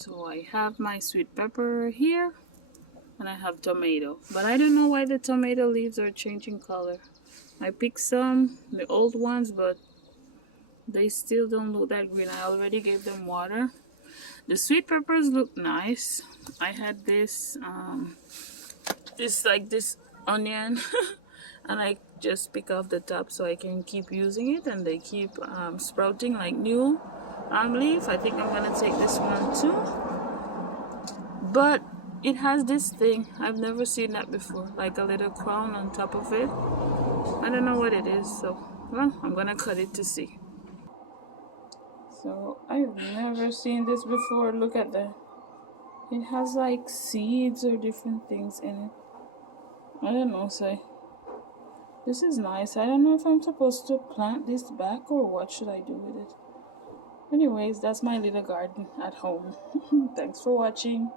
So I have my sweet pepper here and I have tomato, but I don't know why the tomato leaves are changing color. I picked some, the old ones, but they still don't look that green. I already gave them water. The sweet peppers look nice. I had this onion and I just pick off the top so I can keep using it, and they keep sprouting like new leaf. I think I'm gonna take this one too, but it has this thing. I've never seen that before, like a little crown on top of it. I don't know what it is, so well, I'm gonna cut it to see. So I've never seen this before. Look at that. It has like seeds or different things in it. I don't know, so this is nice. I don't know if I'm supposed to plant this back or what should I do with it. Anyways, that's my little garden at home. Thanks for watching.